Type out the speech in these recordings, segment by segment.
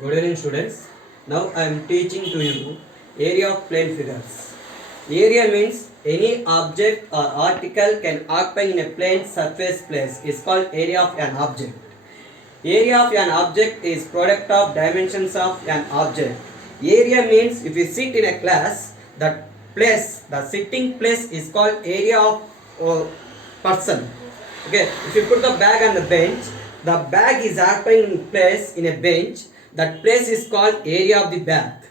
Good evening, students. Now I am teaching to you area of plane figures. Area means any object or article can occupy in a plane surface place is called area of an object. Area of an object is product of dimensions of an object. Area means if you sit in a class, the sitting place is called area of person. Okay, if you put the bag on the bench, the bag is occupying in place in a bench. That place is called area of the bag.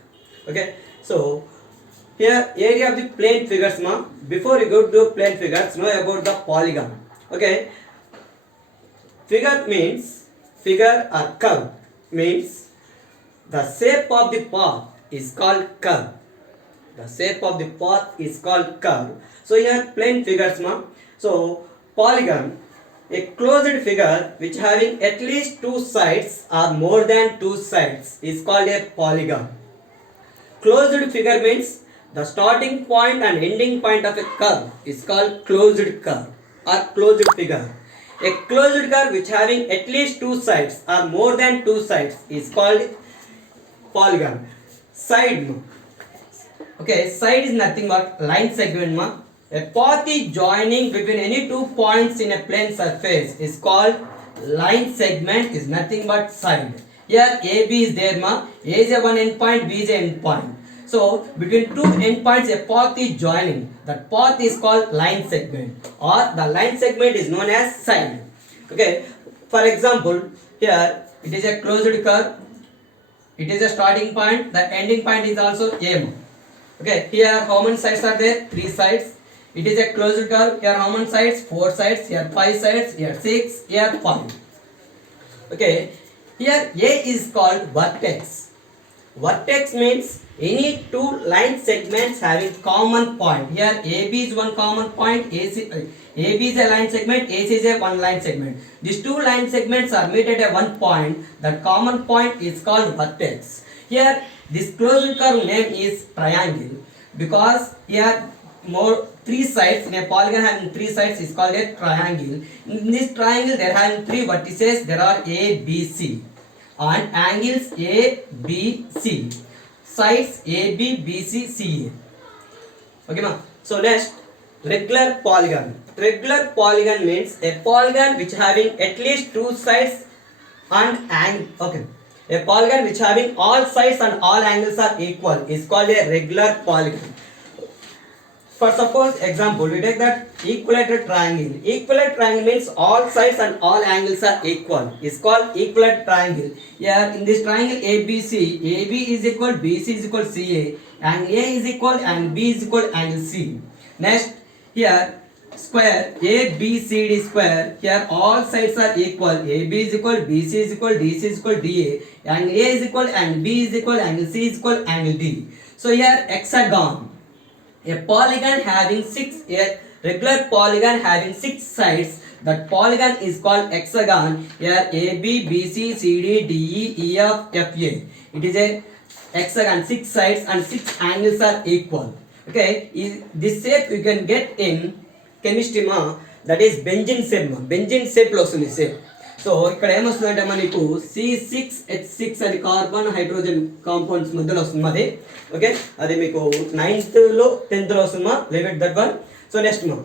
Okay, so here area of the plane figures, ma. Before you go to plane figures, know about the polygon. Okay, figure or curve means the shape of the path is called curve. The shape of the path is called curve. So here plane figures, ma. So polygon, a closed figure which having at least two sides or more than two sides is called a polygon. Closed figure means the starting point and ending point of a curve is called closed curve or closed figure. A closed curve which having at least two sides or more than two sides is called polygon. Side, okay, side is nothing but line segment, ma. A path is joining between any two points in a plane surface is called line segment, is nothing but side. Here AB is there, ma. A is a one end point, B is a end point. So between two end points a path is joining. That path is called line segment, or the line segment is known as side. Okay. For example, here it is a closed curve. It is a starting point. The ending point is also M. Okay. Here how many sides are there? 3 sides. It is a closed curve. Here how many sides? 4 sides. Here 5 sides. Here 6. Here 5. Okay. Here A is called vertex. Vertex means any two line segments having common point. Here AB is one common point. AB is a line segment. AC is a one line segment. These two line segments are meet at a one point. That common point is called vertex. Here this closed curve name is triangle, because here more three sides in a polygon having three sides is called a triangle. In this triangle there are having three vertices. There are A, B, C, and angles A, B, C, sides A, B, B, C, C, A. Okay, ma. So next, regular polygon. Regular polygon means a polygon which having at least two sides and okay. A polygon which having all sides and all angles are equal is called a regular polygon. For suppose example, we take that equilateral triangle. Equilateral triangle means all sides and all angles are equal. It's called equilateral triangle. Here in this triangle ABC, AB is equal, BC is equal, CA, and A is equal and B is equal angle C. Next, here square ABCD square. Here all sides are equal. AB is equal, BC is equal, DC is equal, DA, and A is equal and B is equal, angle C is equal, angle D. So here hexagon. A polygon having a regular polygon having 6 sides. That polygon is called hexagon. Here A, B, B, C, C, D, D, E, E, F, F, A. It is a hexagon, 6 sides and 6 angles are equal. Okay, this shape you can get in chemistry, ma. That is benzene shape, ma. Benzene shape lo vasundi shape. So ఇక్కడ ఏమొస్తుందంటే మనకు C6H6 అని carbon hydrogen compounds మధ్యలో వస్తుంది అది. Okay, అది మీకు 9th లో 10th లో వస్తుందా, leave it that one. So next one,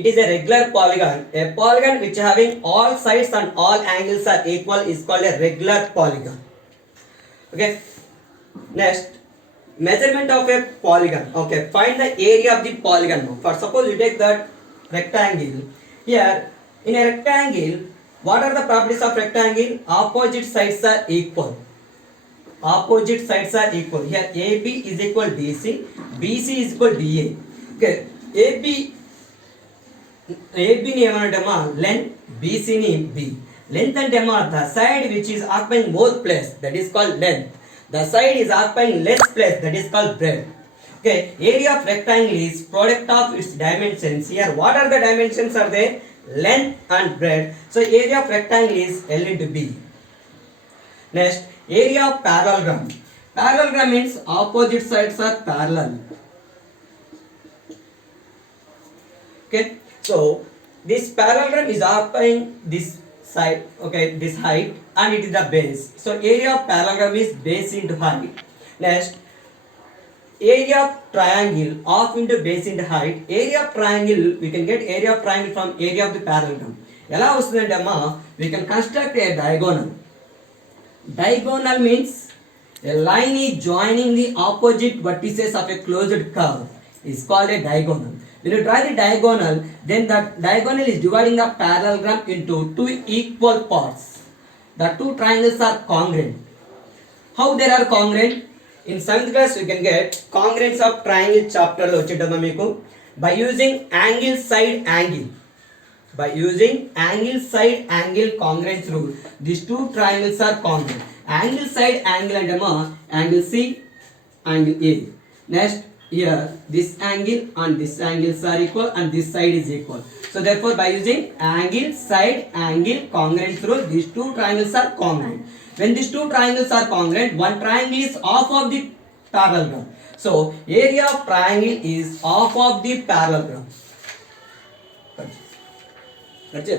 it is a regular polygon. A polygon which having all sides and all angles are equal is called a regular polygon. Okay, next, measurement of a polygon. Okay, find the area of the polygon. For suppose you take that rectangle. Here in a rectangle, what are the properties of rectangle? Opposite sides are equal. Opposite sides are equal. Here AB is equal DC, BC is equal DA. Okay, AB ni emanantama length, BC ni B. Length antema the side which is occupying more place, that is called length. The side is occupying less place, that is called breadth. Okay, area of rectangle is product of its dimensions. Here what are the dimensions are there? Length and breadth. So area of rectangle is L into B. Next, area of parallelogram. Parallelogram means opposite sides are parallel. Okay, so this parallelogram is occupying this side, okay, this height, and it is the base. So area of parallelogram is base into height. Next, area of triangle half into base into height. Area of triangle, we can get area of triangle from area of the parallelogram. ఎలా వస్తుందంటే అమ్మా, we can construct a diagonal. Diagonal means a line is joining the opposite vertices of a closed curve is called a diagonal. When you draw the diagonal, then the diagonal is dividing the parallelogram into two equal parts. The two triangles are congruent. How they are congruent? In 7th class you can get congruence of triangle chapter lo vachidamma meeku by using angle side angle. By using angle side angle congruence rule, these two triangles are congruent. Angle side angle అంటే angle C, angle A. Next, here this angle and this angles are equal and this side is equal. So therefore by using angle side angle congruence rule, these two triangles are congruent. When these two triangles are congruent, one triangle is half of the parallelogram. So area of triangle is half of the parallelogram. That's it.